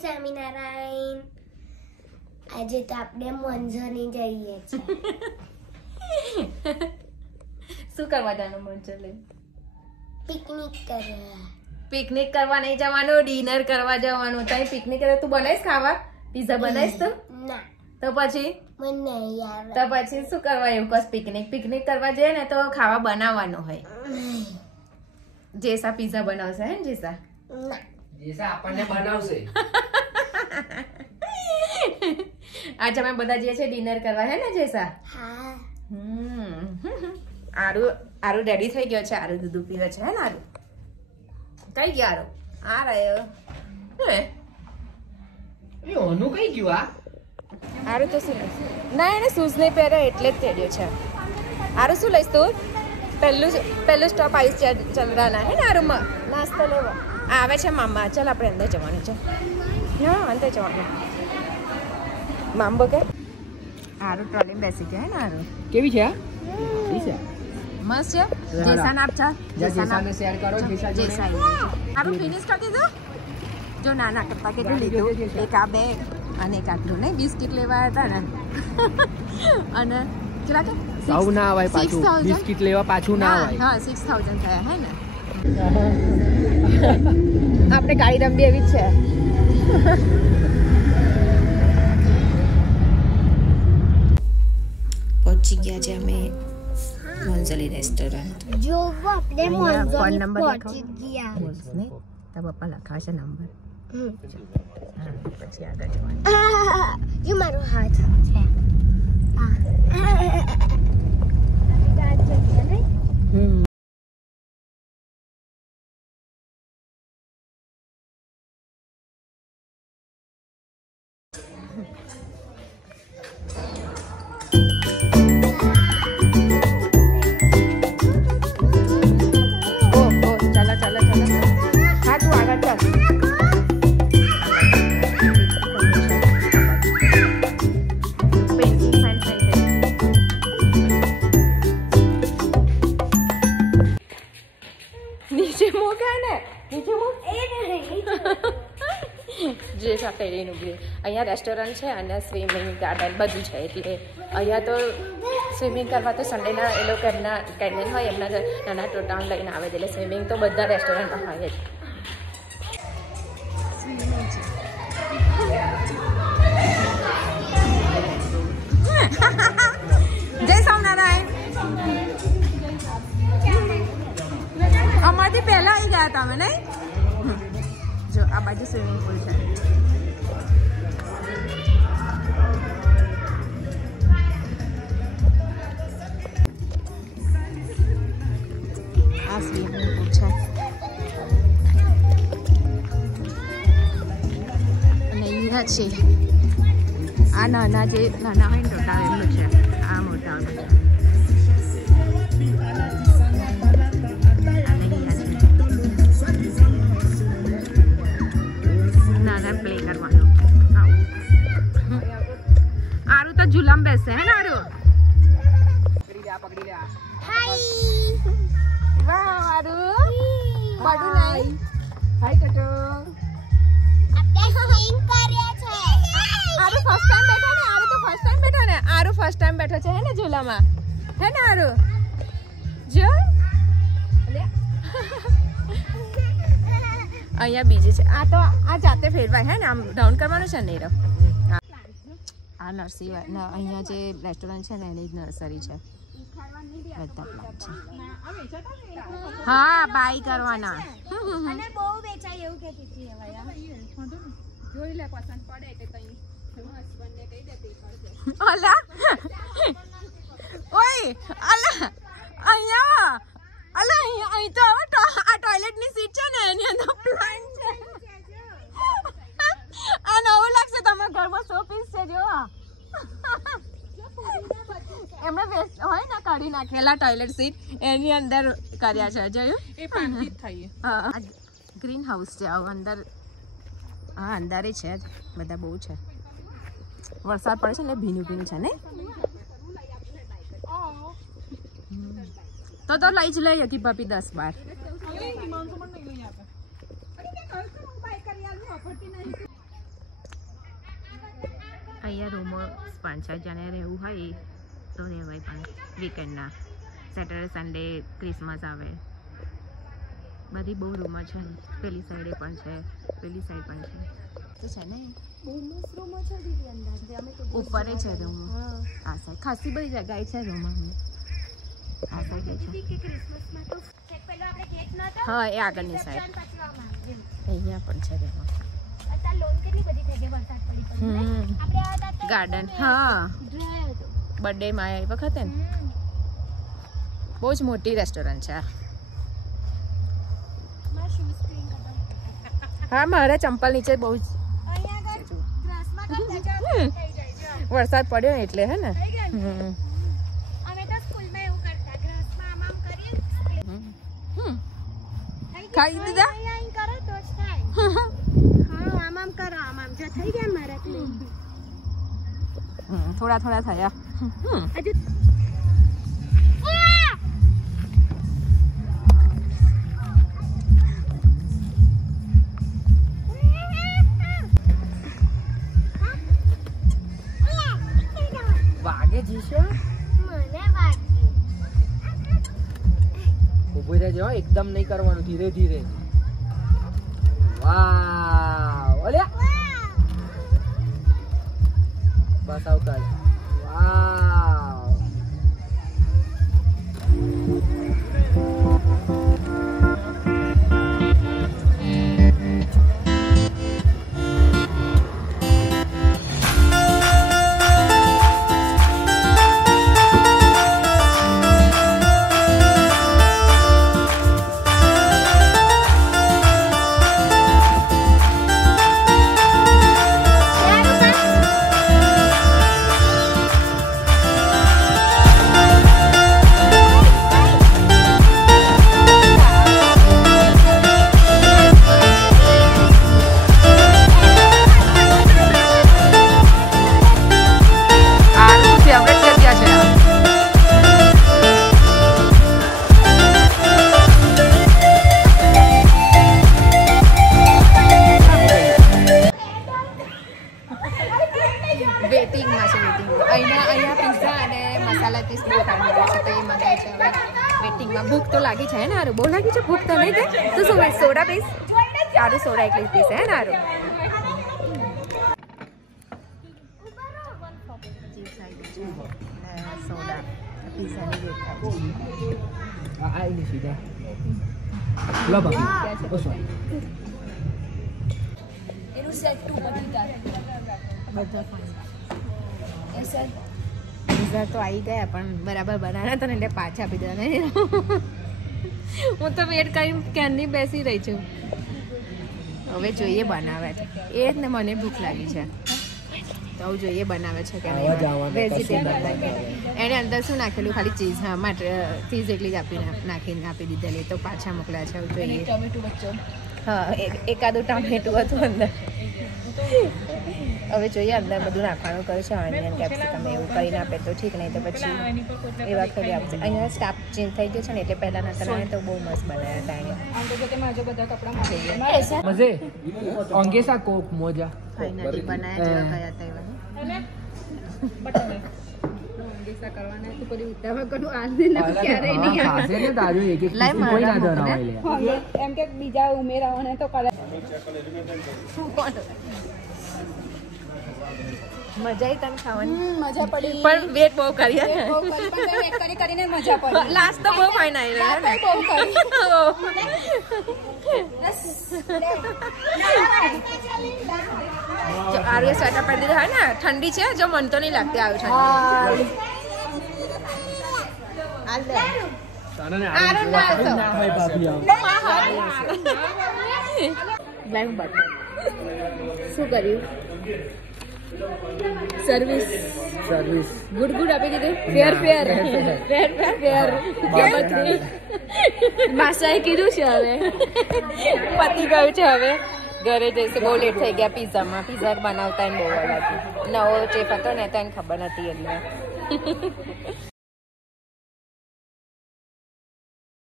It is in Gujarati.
સ્વામિનારાયણ. આજે તો આપણે મંજોની જઈએ છીએ. શું કરવા જવાનું મંજો લઈને? પિકનિક કરવા. પિકનિક કરવા નહીં જવાનું, ડિનર કરવા જવાનું. તઈ પિકનિક કરે તું બનાવીશ ખાવા? પિઝા બનાવીશ તું? ના, તો પછી મને નહીં આવે. તો પછી શું કરવા એવું કસ? પિકનિક કરવા જઈએ ને તો ખાવા બનાવવાનું હોય. જેસા પિઝા બનાવશે હે ને જેસા? ના, જેસા આપણને બનાવશે. આજે અમે બધા જઈએ છીએ ડિનર કરવા હે ને જેસા? હા. આરુ રેડી થઈ ગયો છે. આરુ દૂધ પીવે છે હે ને? આરુ કઈ ગયો? આરુ આ રહ્યો હે. એ ઓનું કઈ ગયું આ? આરુ તો શું ના, એને શૂઝ નહીં પહેરે એટલે જ થઈ ગયો છે. આરુ શું લઈશ તું? પહેલું સ્ટોપ આવીશ છે ચંદ્રાના હે ને? આરુમાં નાસ્તો લેવા આવે છે મામા. ચાલ આપણે અંદર જવાનું છે. હા, અંદર જવાનું. મામબો કે આરુ ટ્રોલી બેસી ગયા હે ને? આરુ કેવી છે આ? મસ્ત છે. જેસા નાપ છે. જેસાને શેર કરો. જેસા આરુ ફિનિશ કરી દીધું. જો નાના કરતા કેટલું લીધું? એક આ બેગ અને એક આટલું નહીં. બિસ્કિટ લેવા હતા ને અને કેટલા કે સાવ ના આવાય પાછું. બિસ્કિટ લેવા પાછું ના આવાય. હા, 6000 થયા હે ને? આપણે ગાડી રમવી એવી જ છે. પહોંચી ગયા છે અમે મંજલી રેસ્ટોરન્ટ. જો આપણે ફોન મંજોની નંબર પહોંચી ગયા. નહીં તારા પપ્પા લખાશે નંબર. પછી આગળ જવાનું. જો મારો હાથ છે. અહીંયા રેસ્ટોરન્ટ છે અને સ્વિમિંગ ગાર્ડન બધું છે. એટલે અહીંયા તો સ્વિમિંગ કરવા તો સન્ડેના એ લોકો એમના કેન્ટીન હોય, એમના નાના ટોટાઉન લઈને આવે છે. એટલે સ્વિમિંગ તો બધા રેસ્ટોરન્ટમાં હોય જ. જય સ્વામિનારાયણ. અમારથી પહેલા આવી ગયા તમે નહીં? જો આ બાજુ સ્વિમિંગ પુલ છે. આ સ્વિમિંગ પુલ છે અને અહીંયા છે આ નાના જે નાના હોય ને ટોટા એમનું છે. આ મોટા નાના પ્લે કરવાનું. આરું તો ઝુલામ બેસે હે ને? આરું પકડી લે. હાય. વાહ આરું બડું નહીં. હાય ટટો. આપણે સ્વિમ કર્યા છે. આરું ફર્સ્ટ ટાઈમ બેઠો ને? આરું તો ફર્સ્ટ ટાઈમ બેઠો ને? આરું ફર્સ્ટ ટાઈમ બેઠો છે હે ને ઝૂલામાં? હે ને આરું? જો અહીંયા બીજી છે. આ તો આ જાતે ફેરવાય હે ને? આમ ડાઉન કરવાનું છે ને? આ નર્સરી અહીંયા જે રેસ્ટોરન્ટ છે ને એની જ નર્સરી છે. બધા પ્લાન્ટ છે. હા, બાય કરવાના. અને બહુ વેચાય એવું કહેતી હતી હવે. જોઈ લે, પસંદ પડે એટલે તઈ હસબન્ડને કહી દે તે કરજે. અલા ઓય અલા અહીંયા અલા અહીં તો હવે આ ટોયલેટની સીટ છે ને એની અંદર પ્લાન્ટ છે. આ નવું લાગશે તમારા ઘરમાં શો પીસ છે. જો એમણે વેસ્ટ હોય ને કાઢી નાખેલા ટોયલેટ સીટ એની અંદર કર્યા છે. જોયું? એ પાંચથી જ થઈ. હા, ગ્રીન હાઉસ છે આવું અંદર. હા, અંદર છે બધા બહુ છે. વરસાદ પડે છે ને ભીનું ભીનું છે ને? તો લઈ જ લઈએ કે ભાભી 10-12. અહીંયા રૂમો પણ છે, જેને રહેવું હોય તો રહેવાય પણ વીકેન્ડના. સેટરડે સન્ડે ક્રિસમસ આવે, બધી બહુ રૂમો છે. પેલી સાઈડે પણ છે, પેલી સાઈડ પણ છે. તો છે ને ઉપર છે રૂમ. આ સાઈડ ખાસી બધી જગ્યાએ છે રૂમ. આ સાઈડ છે. હા, એ આગળની સાઈડ. અહીંયા પણ છે રૂમ. ગાર્ડન. હા, બર્થડે માં એ વખતે ને બહુ જ મોટી રેસ્ટોરન્ટ છે. હા, મારા ચંપલ નીચે બહુ જ વરસાદ પડ્યો એટલે હે ને. ખાઈ દીધા. થોડા થોડા થયા. વાગે જીશો ઉભો રહેજો, એકદમ નહીં કરવાનું, ધીરે ધીરે. વાવ, અલ્યા બસ આવતા. વાવ, વેટિંગમાં છે. અહીંયા પિઝા અને મસાલા પીસ બહુ ખાઈ છે, તો એ મંગાય છે હવે વેટિંગમાં. ભૂખ તો લાગી છે ને હારું, બહુ લાગી છે ભૂખ તો નહીં કે. તો શું સોડા પીસ? સારું, સોડા એકલી પીસ હે ને હારું. સોડા પિઝાની વેટ થાય છે. સીધા લો બાબુ. એનું સેટ ટુ બધા પિઝા તો આવી ગયા પણ બરાબર બનાવ્યા હતા ને એટલે પાછા આપી દીધા ને. હું તો વેટ કરી ક્યારની બેસી રહી છું. હવે જોઈએ બનાવે છે એ જ ને. મને ભૂખ લાગી છે તો હું જોઈએ બનાવે છે કે વેજીટેબલ. એને અંદર શું નાખેલું? ખાલી ચીઝ. હા, માટે ચીઝ એકલી જ નાખીને આપી દીધેલી. તો પાછા મોકલ્યા છે. જોઈએ. હા, એકાદું ટામેટું હતું અંદર. હવે જોઈએ અંદર બધું નાખવાનું કર્યું છે. ઓનિયન, કેપ્સિકમ એવું કરીને આપે તો ઠીક, નહીં તો પછી એવા કરી આપશે. અહીંયા સ્ટાફ ચેન્જ થઈ ગયો છે ને એટલે પહેલાં નતા તો બહુ મસ્ત બનાવ્યા હતા. મજે ઓંગેસા કોક મોજા ફાઇનલી બનાવ્યા જેવા ગયા હતા એવા. એમ કે બીજા ઉમેરાવાને તો કરે. મજા આવી તને ખાવાની? મજા પડી પણ વેટ બહુ કરી કરીને મજા પડી. લાસ્ટ તો બહુ ફાઇન આવી રહ્યા ને. આર્ય સ્વેટર પહેરી દીધા હોય ને. ઠંડી છે જો, મન તો નહીં લાગતી આવ્યું શું કર્યું? સર્વિસ ગુડ આપી દીધું. ફેર માસાએ કીધું છે હવે પતી ગયું છે. હવે ઘરે જઈશું. બહુ લેટ થઈ ગયા પિઝામાં. પિઝા બનાવતા બહુ વાર લાગી. નવો ચેફ હતો ને તો એને ખબર નથી એટલે